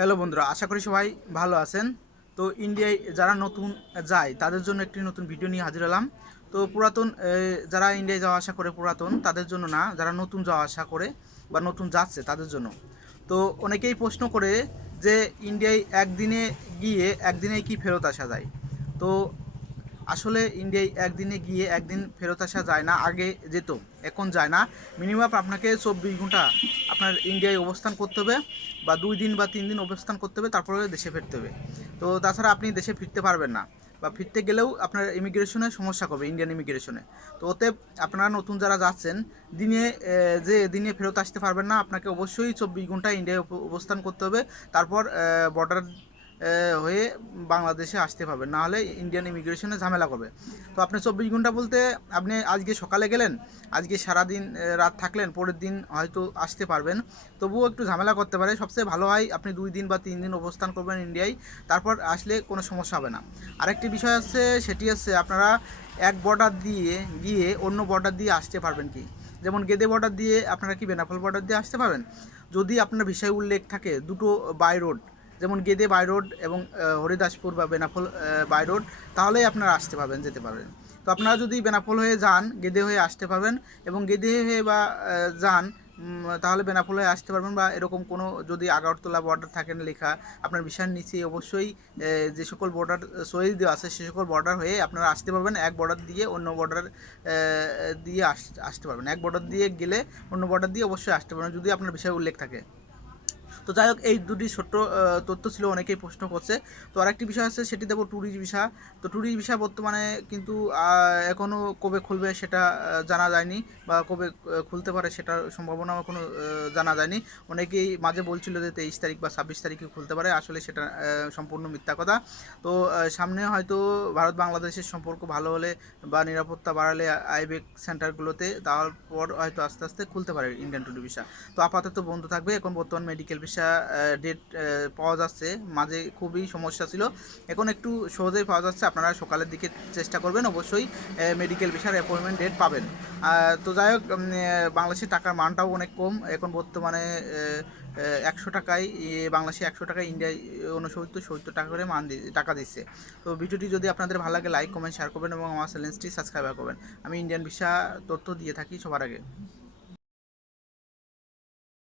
Hello বন্ধুরা, আশা করি সবাই ভালো আছেন। তো ইন্ডিয়ায় যারা নতুন যায় তাদের জন্য একটি নতুন ভিডিও নিয়ে হাজির হলাম। তো পুরাতন যারা ইন্ডিয়ায় যাওয়া আসা করে পুরাতন তাদের জন্য না, যারা নতুন যাওয়া আসা করে বা নতুন যাচ্ছে তাদের জন্য। তো অনেকেই প্রশ্ন করে যে ইন্ডিয়ায় একদিনে গিয়ে একদিনেই কি ফেরত আসা যায়। তো আসলে ইন্ডিয়ায় একদিনে গিয়ে একদিন ফেরত আসা যায় না, আগে যেত, এখন যায় না। মিনিমাম আপনাকে 24 ঘন্টা আপনার ইন্ডিয়ায় অবস্থান করতে হবে, বা 2 দিন বা 3 দিন অবস্থান করতে হবে, তারপরে দেশে ফিরতে হবে। তো তাছাড়া আপনি দেশে ফিরতে পারবেন না, বা ফিরতে গেলেও আপনার ইমিগ্রেশনে সমস্যা হবে, ইন্ডিয়ান ইমিগ্রেশনে। তো ওতে আপনারা নতুন যারা যাচ্ছেন দিনে যে দিনে ফেরত আসতে পারবেন না, আপনাকে অবশ্যই 24 ঘন্টা ইন্ডিয়ায় অবস্থান করতে হবে, তারপর বর্ডার হয়ে বাংলাদেশে আসতে পারবেন, না হলে ইন্ডিয়ান ইমিগ্রেশনে ঝামেলা করবে। তো আপনি 24 ঘন্টা বলতে আপনি আজকে সকালে গেলেন, আজকে সারাদিন রাত থাকলেন, পরের দিন হয়তো আসতে পারবেন, তবুও একটু ঝামেলা করতে পারে। সবচেয়ে ভালো হয় আপনি 2 দিন বা 3 দিন অবস্থান করবেন ইন্ডিয়ায়, তারপর আসলে কোনো সমস্যা হবে না। আরেকটি বিষয় আছে, সেটি হচ্ছে আপনারা এক বর্ডার দিয়ে গিয়ে অন্য বর্ডার দিয়ে আসতে পারবেন কি। যেমন গেদে বর্ডার দিয়ে আপনারা কি বেনাপোল বর্ডার দিয়ে আসতে পারবেন, যদি আপনার বিষয় উল্লেখ থাকে দুটো বাই রোড, যেমন গেদে বাই রোড এবং হরিদাসপুর বা বেনাপোল বাই রোড, তাহলেই আপনারা আসতে পারবেন, যেতে পারবেন। তো আপনারা যদি বেনাপোল হয়ে যান, গেদে হয়ে আসতে পারবেন, এবং গেদে হয়ে বা যান, তাহলে বেনাপোল হয়ে আসতে পারবেন। বা এরকম কোনো যদি আগরতলা বর্ডার থাকেন লেখা আপনার ভিসার নিচে, অবশ্যই যে সকল বর্ডার সই দেওয়া আছে সে সকল বর্ডার হয়ে আপনারা আসতে পারবেন। এক বর্ডার দিয়ে অন্য বর্ডার দিয়ে আসতে পারবেন, এক বর্ডার দিয়ে গেলে অন্য বর্ডার দিয়ে অবশ্যই আসতে পারবেন, যদি আপনার বিষয়ে উল্লেখ থাকে। তো যাই হোক, এই দুটি ছোট্ট তথ্য ছিল, অনেকেই প্রশ্ন করছে। তো আরেকটি বিষয় আছে, সেটি দেবো ট্যুরিস্ট ভিসা। তো ট্যুরিস্ট ভিসা বর্তমানে কিন্তু এখনও কবে খুলবে সেটা জানা যায়নি, বা কবে খুলতে পারে সেটার সম্ভাবনা এখনও জানা যায়নি। অনেকেই মাঝে বলছিল যে 23 তারিখ বা 26 তারিখে খুলতে পারে, আসলে সেটা সম্পূর্ণ মিথ্যা কথা। তো সামনে হয়তো ভারত বাংলাদেশের সম্পর্ক ভালো হলে বা নিরাপত্তা বাড়ালে আইবেক সেন্টারগুলোতে, তারপর হয়তো আস্তে আস্তে খুলতে পারে ইন্ডিয়ান ট্যুরিস্ট ভিসা। তো আপাতত বন্ধ থাকবে। এখন বর্তমান মেডিকেল ভিসা ডেট পাওয়া যাচ্ছে, মাঝে খুবই সমস্যা ছিল, এখন একটু সহজেই পাওয়া যাচ্ছে। আপনারা সকালের দিকে চেষ্টা করবেন, অবশ্যই মেডিকেল ভিসার অ্যাপয়েন্টমেন্ট ডেট পাবেন। তো যাই হোক, বাংলাদেশের টাকার মানটাও অনেক কম এখন বর্তমানে। 100 টাকায় বাংলাদেশে 100 টাকায় ইন্ডিয়ায় 69-70 টাকা করে টাকা দিচ্ছে। তো ভিডিওটি যদি আপনাদের ভালো লাগে, লাইক কমেন্ট শেয়ার করবেন এবং আমার চ্যানেলটি সাবস্ক্রাইব করবেন। আমি ইন্ডিয়ান ভিসা তথ্য দিয়ে থাকি সবার আগে।